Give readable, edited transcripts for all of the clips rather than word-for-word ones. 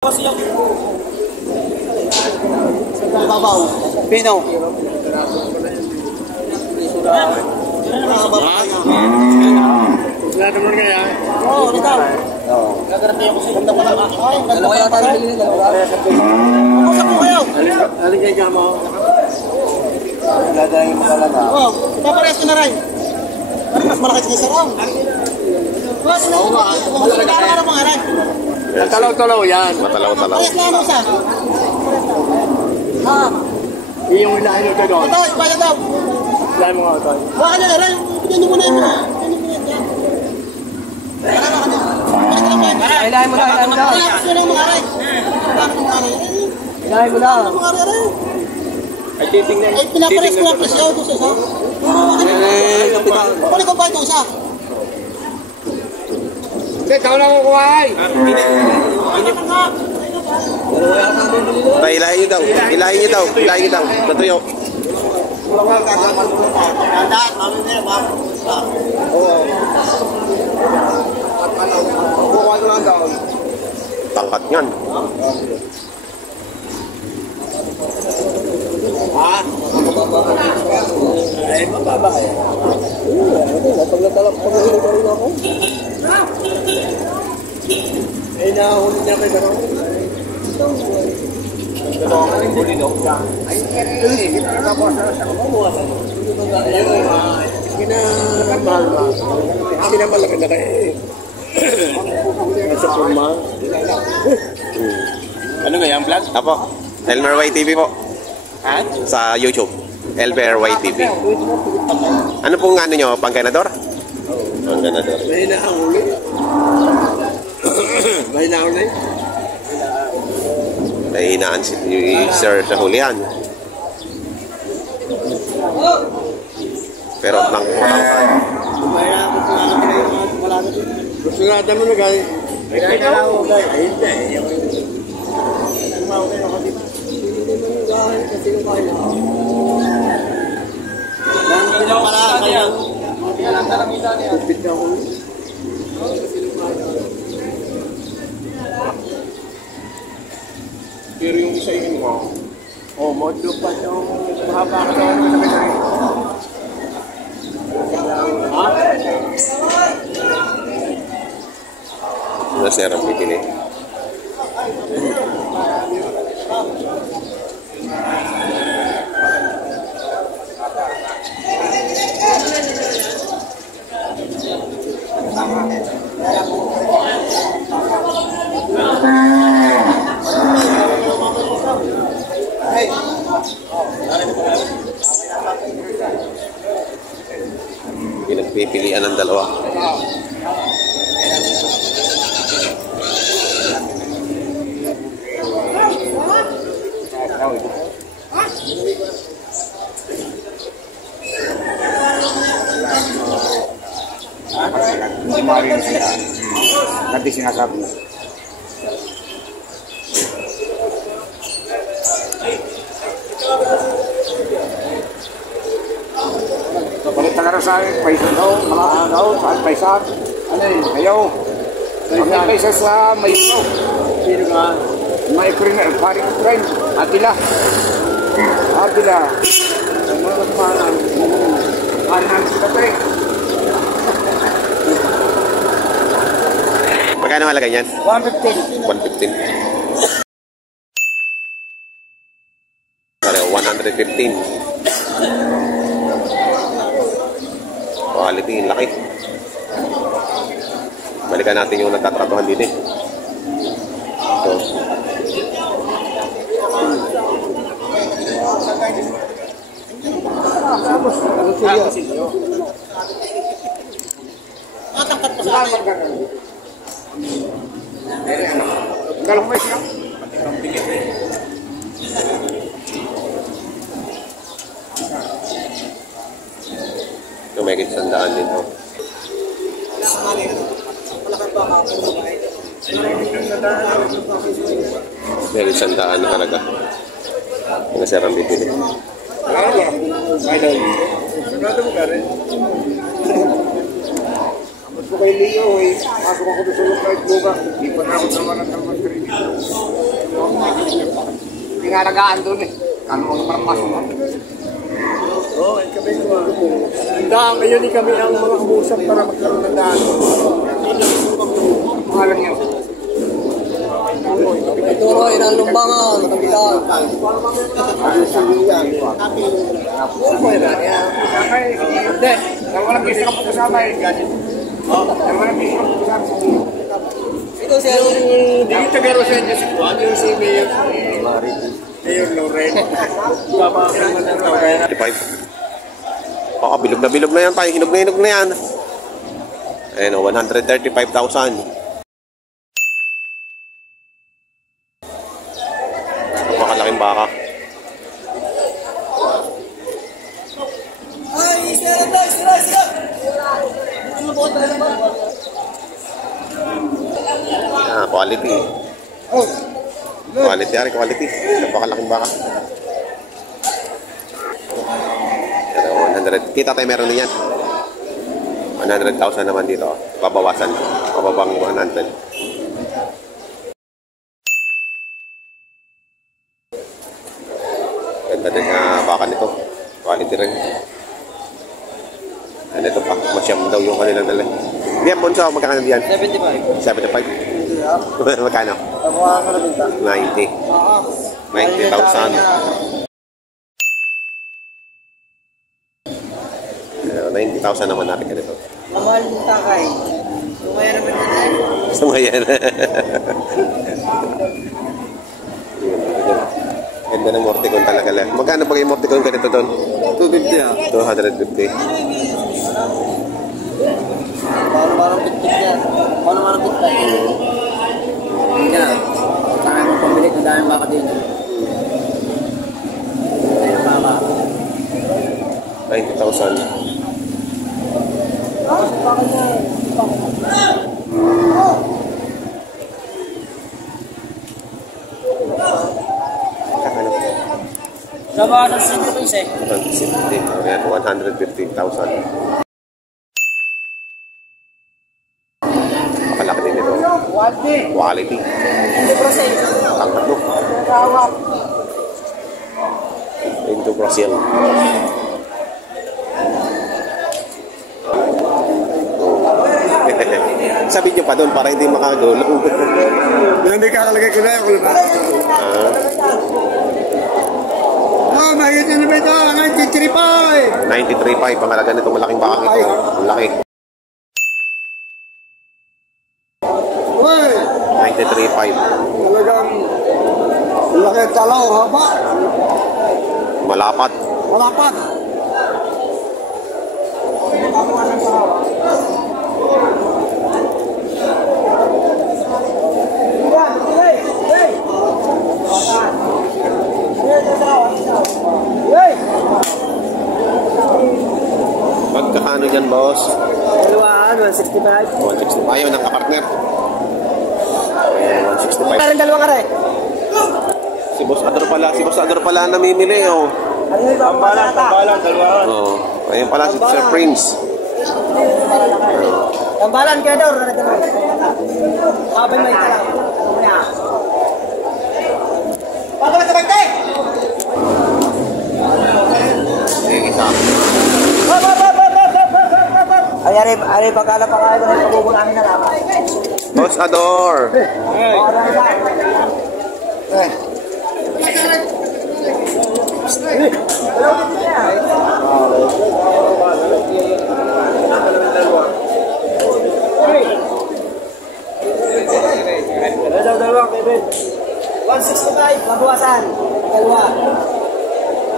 Kasi yung babaw, pinaw. Wala naman kaya? Oo, ito. Nagarating ako sa ganda pala. Dalawa yata rin nila. Ako sa kayo. Alin kayo mo? Dadayang mo talaga. Oo, paparehas ko na rin. Mas malaki sa sarang. Oo nga. Ano mga rin? Talaw-talaw yan. Matalaw-talaw. Parehas na ano siya. Ha? Yung ilahin nyo doon. Ito, ibayan daw. Ilahin mo nga ito. Baka na rin. Bigyan nyo muna yun. Ilahin mo na, ilahin mo na. Gusto lang mga rin. Ilahin mo na. Mga rin. Ay, titingnan. Ay, pinapares ko lang presyo ito sa isa. Kukunin ko ba ito isa? Hindi, ikaw lang kukuha ay. Ilahin nyo daw. Ilahin nyo daw. Ilahin nyo daw. Natuyo. Tangkat nyan. Ha? Ay, mababa eh. Pag natalap pa rin ako. Eh, nahuli niya kayo gano'n. Kinamalaki na kayo eh. Nasa forma. Ano nga yan, vlog? Apo. Elmer Y TV po. Ha? Sa YouTube. Elmer Y TV. Ano pong ano nyo? Pangganador? Pangganador. May nahuli. May nahuli. Nahinaan si Sir sa hulihan. Pero nang Gusto nga naman na guys. Ay, hindi. Pero yung isa yun ko, modlo pa yung mahaba ka sa ano sa pinari. Ha? na Sir ang bibili. Pinagpipilian ng dalawa. Hindi marinig sila. Nanti sinasabi. Balik na rin sa akin, paisan daw, malakas daw, saan paisan? Ano yun? Ayaw. May paisan sa Mayuno. Sino nga? May paring friend, Atila. Atila. Mga panan. Panan sila pa eh. Magkano halaga niyan? 115. 115. Sorry, 115. Quality, laki. Balikan natin yung nagtatratuhan dito eh. So, Kalau may siya. tumigit sandaan dito. Meron sandaan na halaga. Yung Sir ang bibili. Sigurado mo ka rin. Gusto kay Leo eh. Pasok ako doon sa loob kahit buka. Hindi pa na ako naman ang pinalagaan doon eh. Kano mo marmas mo? Oo, kami ko. Handa ngayon kami ang mga umusap para magkaroon ng daan. Pangalan niya. Ituro, inang lumbangan, kapitan. Hindi, dalawa lang bisa ka po kasama eh. Dalawa lang bisa ka po kasama. Ito siya yung Hindi tagaro siya niya si Juan, yung si Mayor Loren. Oo, bilog na yan tayo. Hinog na yan. Ayan o, 135,000. Napakalaking baka. ay, sila. Ano po tayo ba? Quality. Quality. Napakalaking baka. 100. Kita tayo meron na yan. 100,000 naman dito. Babawasan. Pababang 100. Ganda din na baka nito. Quality rin. And ito pa. Masyam daw yung kanilang dala. Diyan, Bonso. Magkano diyan? 75. 75. Magkano? Nakuha ka na binta. 90. Oo. 90,000. 90,000 naman natin ganito. Mahal yung takay. Tumaya naman yan. Gusto mo yan? Ganda ng Morticon talaga lang. Magkano pa yung Morticon ganito doon? 250 ah. 250. Parang pitik yan. Parang pitik. Yan. Saka mo pambili kung dahil baka din. Ayan baka. 90,000. Kakano? Sama ng 150. 115,000. Makalaki din ito. Quality. Tangkat mo. Into Brazil. Sabi nyo pa doon para hindi makagulong. Hindi kakalagay ko na yung kulpa. Oh, mahigit yun ba ito? 93.5. 93.5 ang halaga nitong malaking bakang ito. Ang laki. Uy, 93.5. talagang laki talaw, haba. Malapat. Malapat. Magkakano dyan, boss? Dalawa, 165. 165. Ayaw ng kapartner. Ayan, 165. Parang dalawa ka rin. Si Boss Ador pala ang namimili, oh. Ano yung tambalan, dalawa. Oh. Ayun pala si Sir Prince. Tambalan ka daw, Habang may talaw. Patala ka bagtay! Yung isa. Ay, ari, pagkala pa kayo na pagbubo namin na lang. Boss Ador. Dalawa, Kevin. 165, babawasan. Dalawa.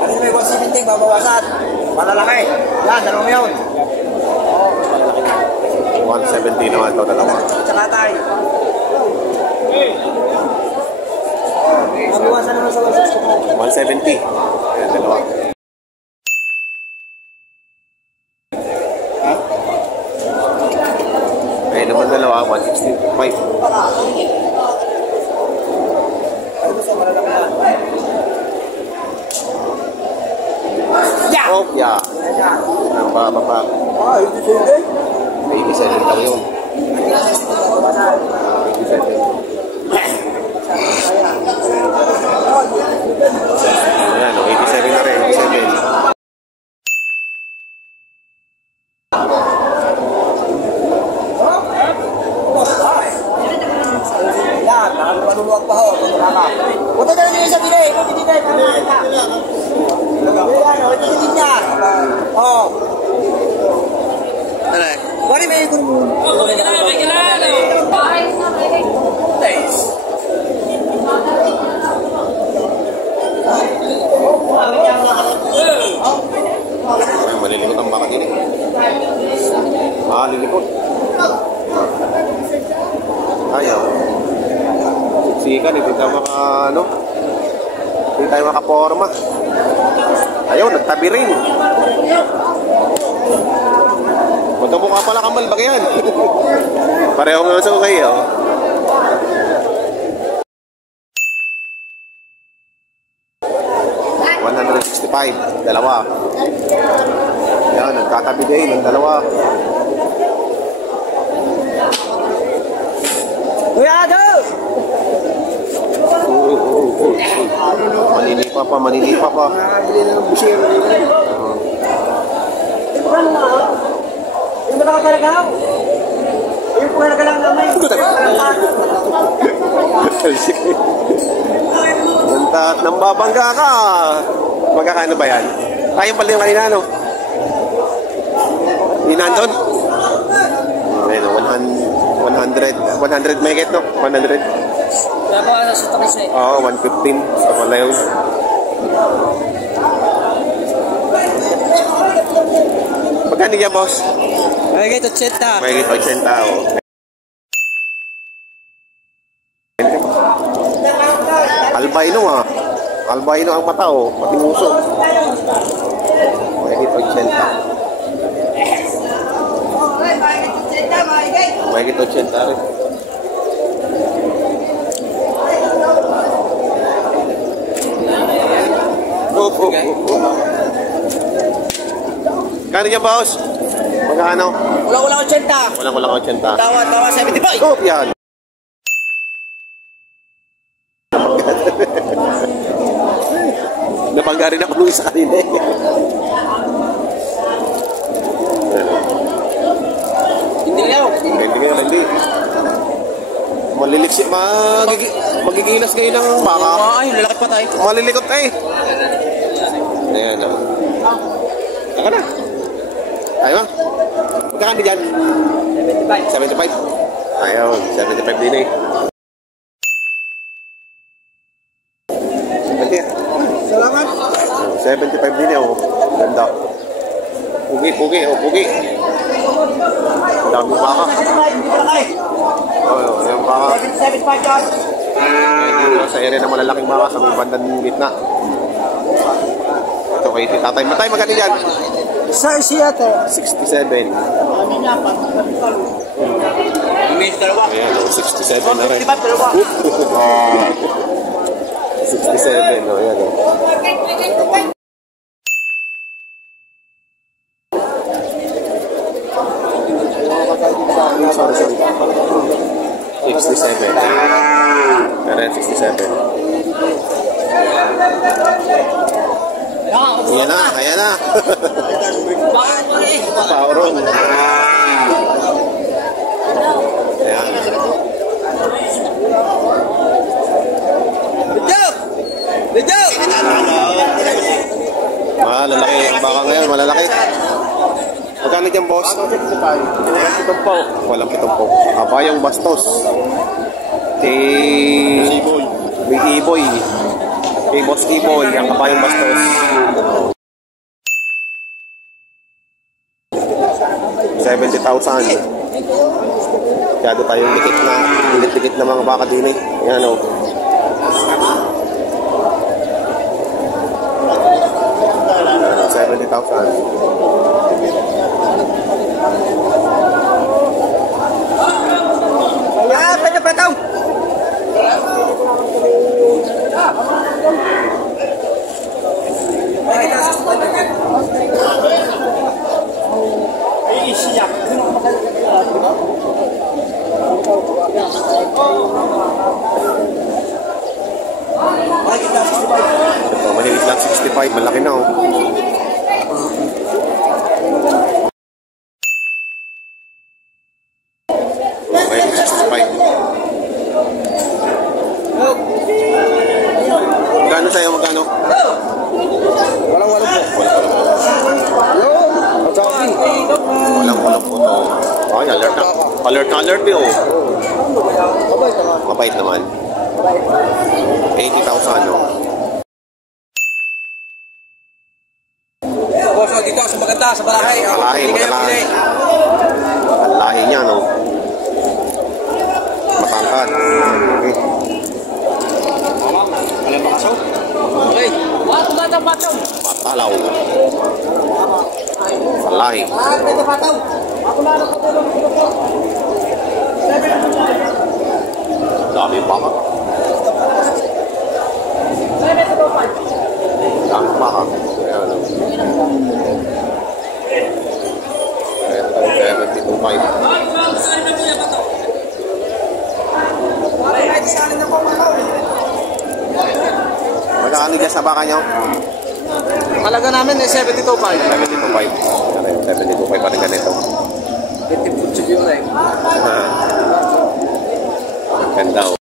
Ano may 170, babawasan. Malalaki. Yan, dalawa mo yun. 170 naman ito, dalawa. Tsaka tayo. Babawasan naman sa 165. 170. Ayan, dalawa. Ayun naman dalawa, 165. Oh, yeah. Ang baba. Ah, hindi sindi. 87 daw yun. 87. Paho. Punta na lang yung isa dinay. Ikaw dinay. Para makita. Ayan, o. Ito din niya. Oo. Ano eh? Wari may ikon mo. Ay, malilikot ang baka din eh. Lilikot. Ayaw. Siksikan, hindi tayo ano? Hindi tayo makaporma. Ayaw, nagtabi rin. Magkamukha pala kambal, bagayan. Pareho nga sa kayo. $165, dalawa. Yan, nagkatabi din ng dalawa. Kuya Ado! Manilipa pa, manilipa pa. Nakakabili na ng busero rin. Ito ka naman, ha? Yung ba nakakalagaw? Yung po nagalang naman. Nantat, nang babangga ka. Magkakano ba yan? Tayo pala yung kanina, no? Hindi nandun? Ayun, 100 megit, no? 100. Kaya po, sa takis eh. Oo, 115. Sa pala yun. Magkano niya, boss? May gito, cheta. May 80, oh. Albino, ah. Albino ang mata, oh. Pati uso. May 80. May 80 rin. Kano niya, boss? Magkano? Wala 80. Walang 80. Tawa 75. Oh, yan. Napangga rin ako nung isa kanina eh. Hindi lang. Hindi. Malilik siya. Magigilas kayo ng baka. Ay, lalaki pa tayo. Malilikot tayo. Ayan na. Saka na. Ayaw ba? Magkakandi dyan? 75. Ayaw, 75 din eh. Salamat. 75 din eh, oh. Ganda. Pugi. Dami baka. Oh, yung baka. 75 doon. Dito sa area ng malalaking baka sa may bandang gitna. Ito kay Tatay. Matay, magkano dyan? Sa siya to. 67. Amin niya pa. May dalawa. Ayan, 67 na rin. 55 dalawa. 67, no? Ayan, oh. Sorry. 67. Karen, 67. Ayan na. Paurong. Ayan. Bidyo! Lalaki. Baka ngayon, malalaki. Magkano dyan, boss? Walang pitumpaw. Walang pitumpaw. Kabayang bastos. Big Iboy. Kay Boss Iboy, ang kabayang bastos. $70,000. Kaya tayong dikit na mga baka din eh. Yan o. $70,000. Petong! Ay, siyak. Ito, mahilig lang 65. Malaki na oh. Okay, 65. Magkano sa'yo? Magkano? Walang po. Walang po to. Oh, alert na. Alert eh, oh. Mabait naman. 80,000, no? Boss, dito sa maganda, sa balahay. Balahay. Ang lahi niya, no? Matangkad. Alam ba kaso? Okay. Matalaw. Ang lahi. Dami pa ka. Dami pa ka. Ayan, 72.5. Magkano dyan sa baka nyo? Halaga namin ay 72.5. 72.5. 72.5 pa rin ganito. 50 yun eh. Ganda, oh.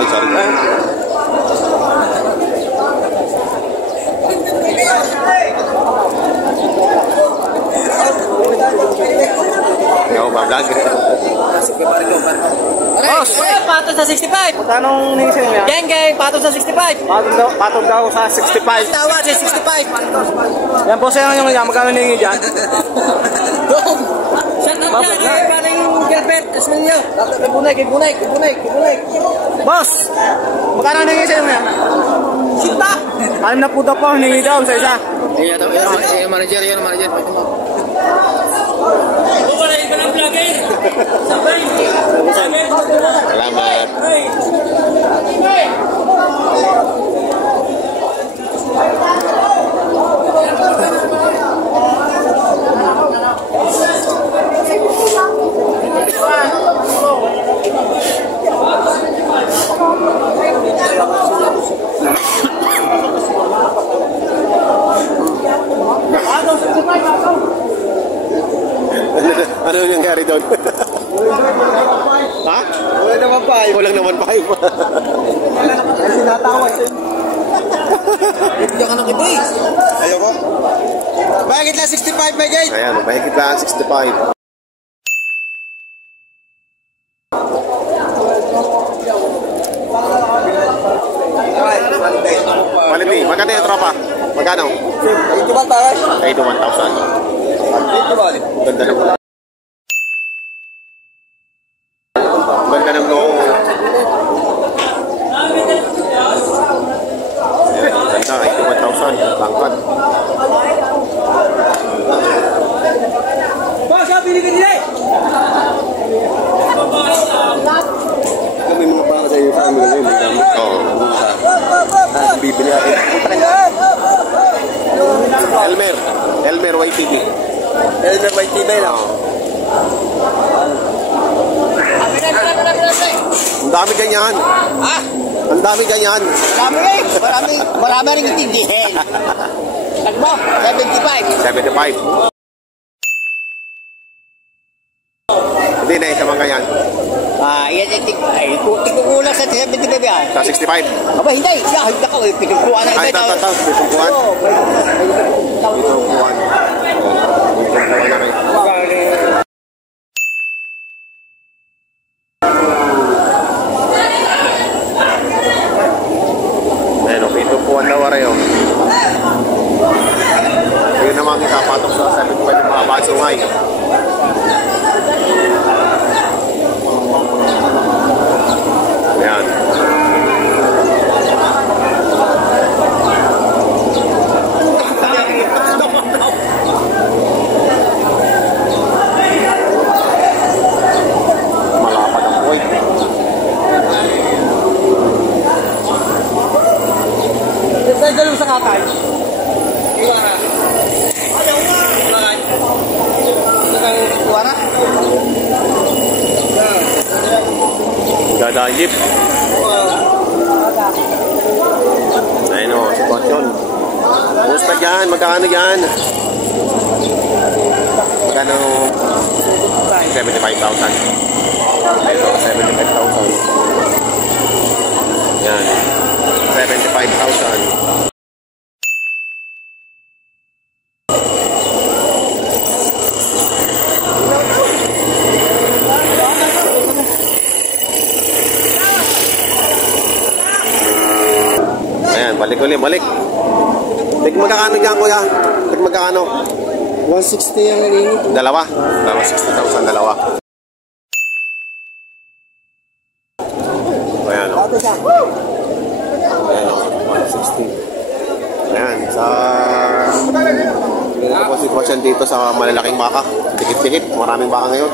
Ay, sorry. Ikaw ba, vlog? Boss! Patong sa 65! Tanong nising niya. Geng, patong sa 65! Patog daw sa 65. Tawad sa 65! Yan po sa'yo yung yan. Magkano ningi dyan? Shut up dyan! Parang yung girlfriend, kasman nyo! Kibunay! Boss! Magkano ningi sa'yo yan? Sinta! 6 na puto po. Ningi daw sa isa. Yan, manager. Bumalay ka ng vlogger! Sabay! Salamat. Ano yung nangyari doon? Ha? Walang naman pa yun. Ay, sinatawad siya. Bigyan ka ng kiboy! Ayoko. Bakit lang 65, my guys? Ayan, mahigit lang 65. Quality, magkano yung tropa? Magkano? 81 tayo! 81,000. Ganda naman. Ganda ng loob. Ganda, 81,000. Bangkad. Boss, pili ka nila eh! Kami mga baka sa iyo sa amin ngayon. Oo. Bibili ako. Elmer YTV. Elmer YTV na. Ang dami ganyan. Ha? Ang dami ganyan. Marami rin intindihin. Ano mo? 75. 75. Hindi na sa mga yan. Tigkukulang sa 75 yan. Sa 65. Aba, hindi. Hindi ka. Pinagkuhan na Ay, iba. tatataw. Bitungkuhan. Bitungkuhan. Bitungkuhan na rin. Ayun, bitungkuhan daw rin yun. Yun naman itapatok sa 75 yung mga basungay. Ayan. Malapad ang buhay. Saan dalaw sa katay? Kuwara? Dadaan jeep. Ayun o, sitwasyon. Kumusta dyan? Magkano dyan? Magkano 75,000. Ito, 75,000. Yan. 75,000. Ayan, balik ulit, balik. Tig magkakano dyan, kuya? Tig magkakano? 160 ang nagingi. Dalawa. 60,000, dalawa. Ayan, o. Ayan, o. 160. Ayan, sa... Ganito po sitwasyon dito sa malalaking baka. Dikit-dikit, maraming baka ngayon.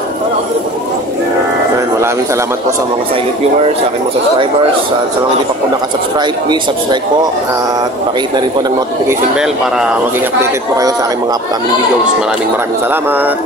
Ayan, maraming salamat po sa mga silent viewers, sa aking mga subscribers. At sa mga hindi pa po nakasubscribe, please subscribe po. At pakihit na rin po ng notification bell para maging updated po kayo sa aking mga upcoming videos. Maraming salamat.